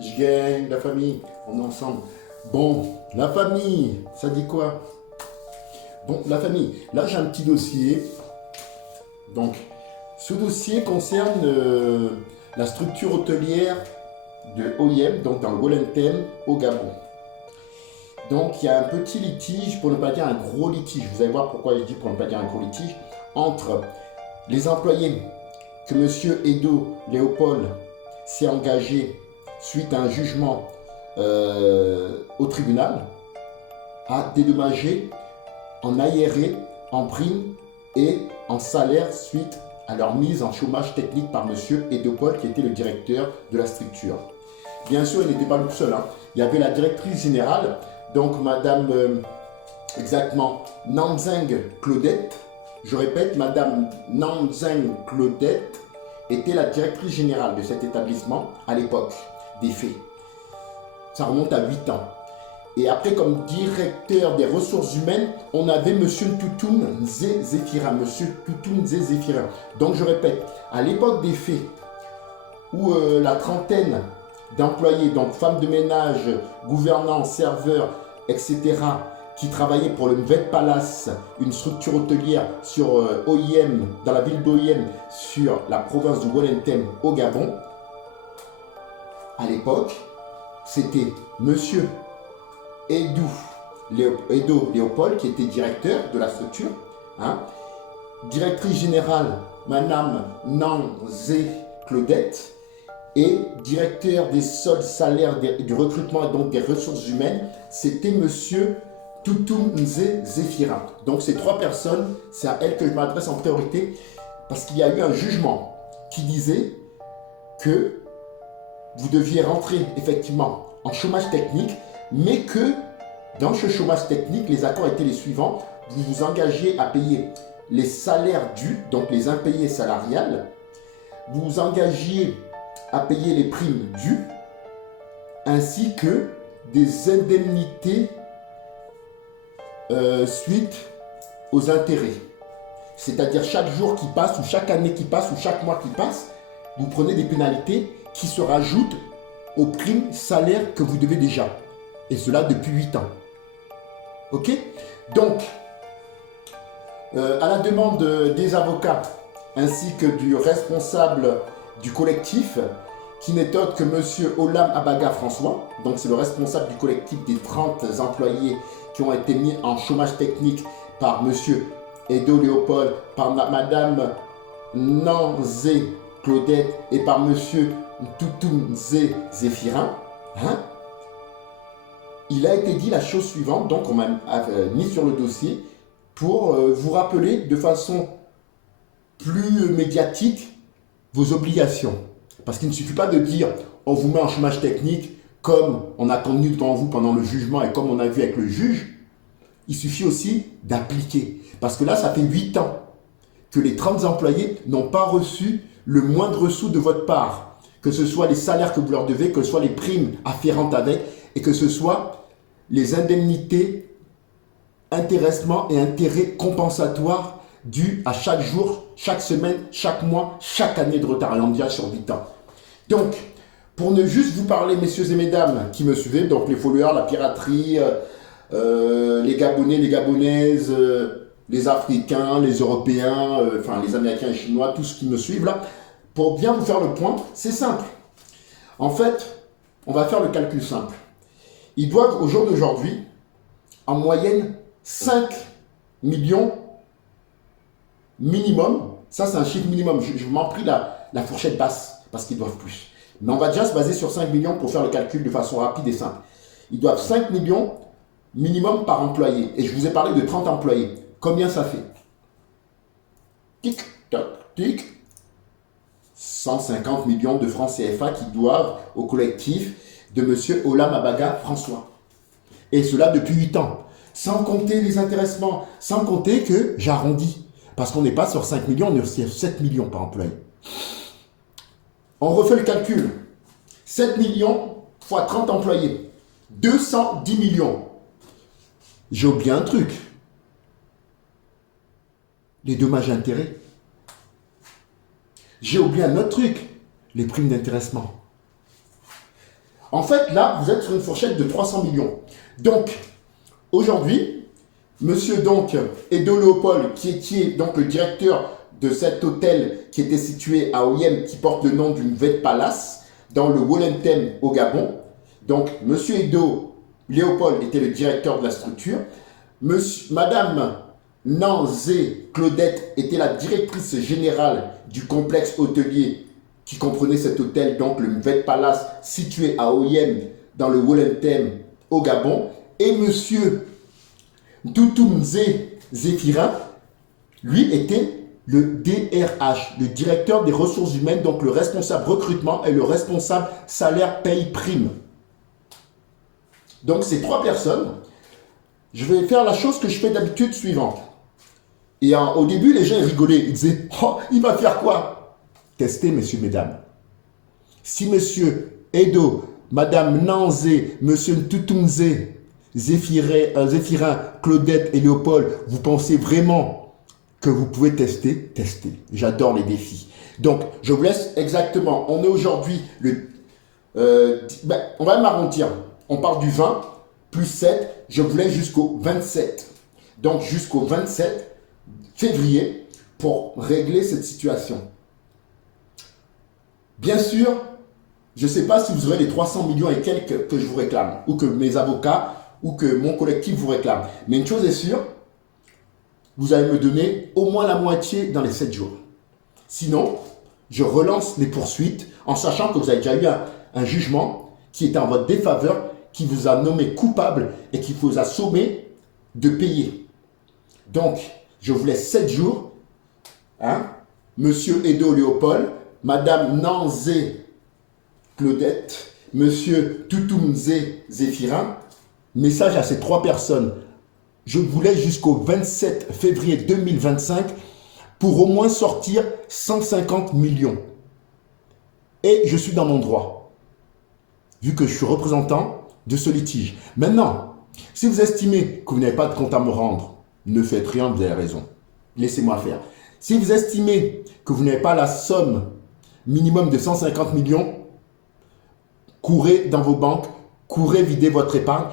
je gagne, la famille, on est ensemble. Bon, la famille, ça dit quoi? Bon, la famille, là j'ai un petit dossier. Donc, ce dossier concerne la structure hôtelière de OIM, donc dans le Wellington, au Gabon. Donc, il y a un petit litige, pour ne pas dire un gros litige, vous allez voir pourquoi je dis pour ne pas dire un gros litige, entre les employés que M. Edo Léopold s'est engagé suite à un jugement au tribunal à dédommager en aéré, en prime et en salaire suite à leur mise en chômage technique par M. Edo Paul qui était le directeur de la structure. Bien sûr, il n'était pas le seul. Il y avait la directrice générale, donc Madame exactement Nanzeng Claudette. Je répète, Madame Nanzeng Claudette était la directrice générale de cet établissement à l'époque des faits. Ça remonte à 8 ans. Et après, comme directeur des ressources humaines, on avait M. Toutoum Zéphira. Donc je répète, à l'époque des faits, où la trentaine d'employés, donc femmes de ménage, gouvernants, serveurs, etc., qui travaillaient pour le Mvet Palace, une structure hôtelière sur OIM, dans la ville d'OIM, sur la province du Wellington au Gabon, à l'époque, c'était Monsieur Edo Léopold, qui était directeur de la structure, directrice générale, Madame Nanzé Claudette, et directeur des soldes salaires du recrutement et donc des ressources humaines, c'était Monsieur Toutoum Zéphira. Donc ces trois personnes, c'est à elles que je m'adresse en priorité, parce qu'il y a eu un jugement qui disait que vous deviez rentrer effectivement en chômage technique, mais que dans ce chômage technique, les accords étaient les suivants. Vous vous engagez à payer les salaires dus, donc les impayés salariales. Vous vous engagiez à payer les primes dues, ainsi que des indemnités suite aux intérêts. C'est-à-dire chaque jour qui passe, ou chaque année qui passe, ou chaque mois qui passe, vous prenez des pénalités qui se rajoutent aux primes salaires que vous devez déjà. Et cela depuis 8 ans. Ok? Donc, à la demande des avocats ainsi que du responsable du collectif, qui n'est autre que M. Olam Abaga François, donc c'est le responsable du collectif des 30 employés qui ont été mis en chômage technique par M. Edo Léopold, par Mme Nanzé Claudette et par M. Toutoum Zéphirin. Il a été dit la chose suivante, donc on m'a mis sur le dossier pour vous rappeler de façon plus médiatique vos obligations. Parce qu'il ne suffit pas de dire on vous met en chômage technique comme on a connu devant vous pendant le jugement et comme on a vu avec le juge. Il suffit aussi d'appliquer. Parce que là, ça fait 8 ans que les 30 employés n'ont pas reçu le moindre sou de votre part. Que ce soit les salaires que vous leur devez, que ce soit les primes afférentes avec, et que ce soit les indemnités, intéressements et intérêts compensatoires dus à chaque jour, chaque semaine, chaque mois, chaque année de retard. Et on dit sur 8 ans. Donc, pour ne juste vous parler, messieurs et mesdames qui me suivez, donc les followers, la piraterie, les Gabonais, les Gabonaises, les Africains, les Européens, enfin les Américains et Chinois, tous ceux qui me suivent là, pour bien vous faire le point, c'est simple. En fait, on va faire le calcul simple. Ils doivent, au jour d'aujourd'hui, en moyenne, 5 millions minimum. Ça, c'est un chiffre minimum. Je m'en prie la fourchette basse, parce qu'ils doivent plus. Mais on va déjà se baser sur 5 millions pour faire le calcul de façon rapide et simple. Ils doivent 5 millions minimum par employé. Et je vous ai parlé de 30 employés. Combien ça fait? Tic, toc, tic. 150 millions de francs CFA qui doivent au collectif de M. Olam Abaga François. Et cela depuis 8 ans. Sans compter les intéressements, sans compter que j'arrondis. Parce qu'on n'est pas sur 5 millions, on est sur 7 millions par employé. On refait le calcul. 7 millions fois 30 employés. 210 millions. J'ai oublié un truc. Les dommages et intérêts. J'ai oublié un autre truc. Les primes d'intéressement. En fait, là, vous êtes sur une fourchette de 300 millions. Donc, aujourd'hui, monsieur donc Edo Léopold, qui est donc le directeur de cet hôtel qui était situé à Oyem, qui porte le nom d'une Vet Palace, dans le Wollentem au Gabon. Donc, monsieur Edo Léopold était le directeur de la structure. Madame Nanzé Claudette était la directrice générale du complexe hôtelier qui comprenait cet hôtel, donc le Vet Palace, situé à Oyem, dans le Wollentem au Gabon. Et monsieur Toutoumze Zéphirin, lui, était le DRH, le directeur des ressources humaines, donc le responsable recrutement et le responsable salaire paye prime. Donc ces trois personnes, je vais faire la chose que je fais d'habitude suivante. Et au début, les gens rigolaient, ils disaient « Oh, il va faire quoi ?» Testez, messieurs, mesdames. Si monsieur Edo, madame Nanzé, monsieur Toutoumze, Zéphirin, Claudette et Léopold, vous pensez vraiment que vous pouvez tester? Testez. J'adore les défis. Donc, je vous laisse exactement. On est aujourd'hui on va m'arrondir. On part du 20 plus 7. Je vous laisse jusqu'au 27. Donc, jusqu'au 27 février pour régler cette situation. Bien sûr, je ne sais pas si vous aurez les 300 millions et quelques que je vous réclame, ou que mes avocats, ou que mon collectif vous réclame. Mais une chose est sûre, vous allez me donner au moins la moitié dans les 7 jours. Sinon, je relance les poursuites en sachant que vous avez déjà eu un jugement qui était en votre défaveur, qui vous a nommé coupable et qui vous a sommé de payer. Donc, je vous laisse 7 jours. Monsieur Edo Léopold, Madame Nanzé Claudette, Monsieur Toutoumze Zéphirin. Message à ces trois personnes. Je vous laisse jusqu'au 27 février 2025 pour au moins sortir 150 millions. Et je suis dans mon droit, vu que je suis représentant de ce litige. Maintenant, si vous estimez que vous n'avez pas de compte à me rendre, ne faites rien, vous avez raison. Laissez-moi faire. Si vous estimez que vous n'avez pas la somme minimum de 150 millions, courez dans vos banques, courez vider votre épargne,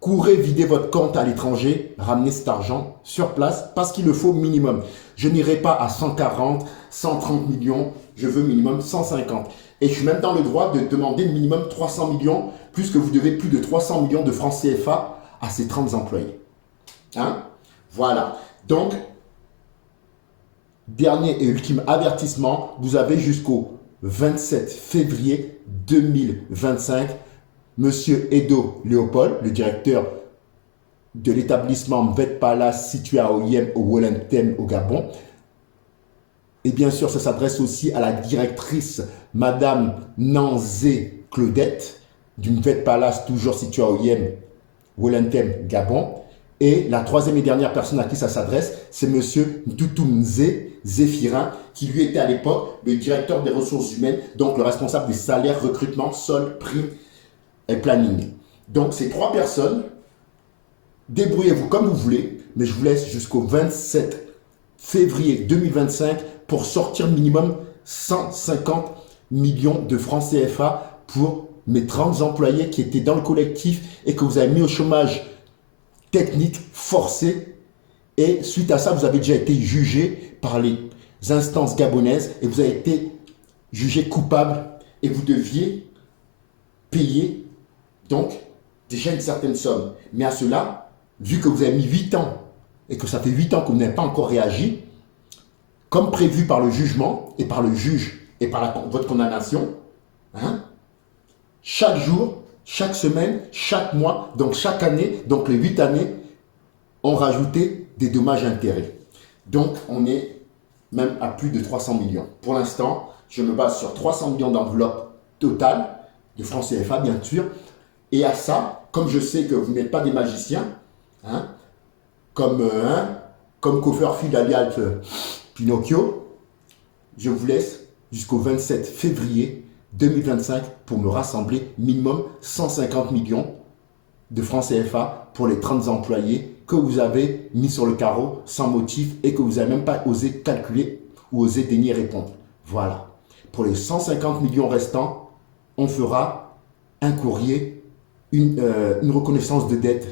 courez vider votre compte à l'étranger, ramenez cet argent sur place parce qu'il le faut minimum. Je n'irai pas à 140, 130 millions, je veux minimum 150. Et je suis même dans le droit de demander minimum 300 millions, puisque vous devez plus de 300 millions de francs CFA à ces 30 employés. Voilà. Donc, dernier et ultime avertissement, vous avez jusqu'au 27 février 2025. Monsieur Edo Léopold, le directeur de l'établissement Vet Palace situé à Oyem au Wollentem au Gabon. Et bien sûr, ça s'adresse aussi à la directrice Madame Nanzé Claudette d'une Vet Palace toujours située à Oyem, Wollentem, Gabon. Et la troisième et dernière personne à qui ça s'adresse, c'est Monsieur Toutoumze Zéphirin, qui lui était à l'époque le directeur des ressources humaines, donc le responsable des salaires, recrutement, soldes, primes et planning. Donc ces trois personnes, débrouillez-vous comme vous voulez, mais je vous laisse jusqu'au 27 février 2025 pour sortir minimum 150 millions de francs CFA pour mes 30 employés qui étaient dans le collectif et que vous avez mis au chômage technique forcé. Et suite à ça, vous avez déjà été jugé par les instances gabonaises et vous avez été jugé coupable et vous deviez payer donc déjà une certaine somme. Mais à cela, vu que vous avez mis 8 ans et que ça fait 8 ans que vous n'avez pas encore réagi, comme prévu par le jugement et par le juge et par votre condamnation, chaque jour, chaque semaine, chaque mois, donc chaque année, donc les 8 années, ont rajouté des dommages et intérêts. Donc on est même à plus de 300 millions. Pour l'instant, je me base sur 300 millions d'enveloppe totale, de francs CFA bien sûr, et à ça, comme je sais que vous n'êtes pas des magiciens, comme Copperfield alias Pinocchio, je vous laisse jusqu'au 27 février 2025 pour me rassembler minimum 150 millions de francs CFA pour les 30 employés que vous avez mis sur le carreau sans motif et que vous n'avez même pas osé calculer ou osé daigner répondre. Voilà. Pour les 150 millions restants, on fera un courrier, une reconnaissance de dette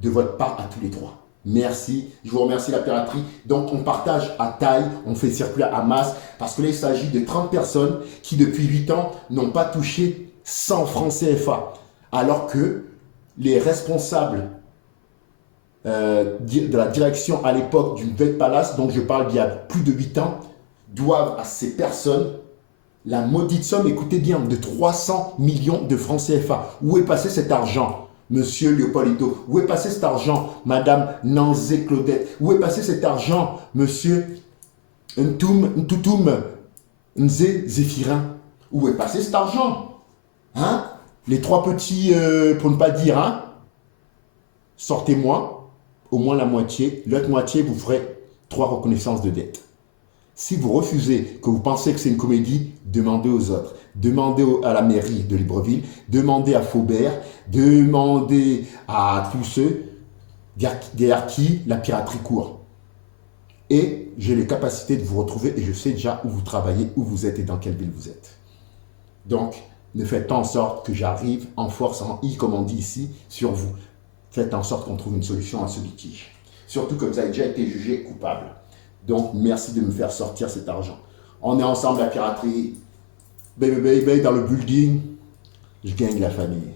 de votre part à tous les trois. Merci, je vous remercie la piraterie. Donc on partage à taille, on fait circuler à masse, parce que là il s'agit de 30 personnes qui depuis 8 ans n'ont pas touché 100 francs CFA. Alors que les responsables de la direction à l'époque du Vet Palace, donc je parle d'il y a plus de 8 ans, doivent à ces personnes la maudite somme, écoutez bien, de 300 millions de francs CFA. Où est passé cet argent, monsieur Léopoldito? Où est passé cet argent, madame Nanzé Claudette? Où est passé cet argent, monsieur Ntoutoum Nzé Zéphirin? Où est passé cet argent? Hein? Les trois petits, pour ne pas dire, hein? Sortez-moi au moins la moitié. L'autre moitié, vous ferez 3 reconnaissances de dette. Si vous refusez, que vous pensez que c'est une comédie, demandez aux autres. Demandez à la mairie de Libreville, demandez à Faubert, demandez à tous ceux derrière qui la piraterie court. Et j'ai les capacités de vous retrouver et je sais déjà où vous travaillez, où vous êtes et dans quelle ville vous êtes. Donc, ne faites pas en sorte que j'arrive en force, en I, comme on dit ici, sur vous. Faites en sorte qu'on trouve une solution à ce litige. Surtout que vous avez déjà été jugé coupable. Donc, merci de me faire sortir cet argent. On est ensemble, la piraterie. Baby, baby, dans le building. Je gagne la famille.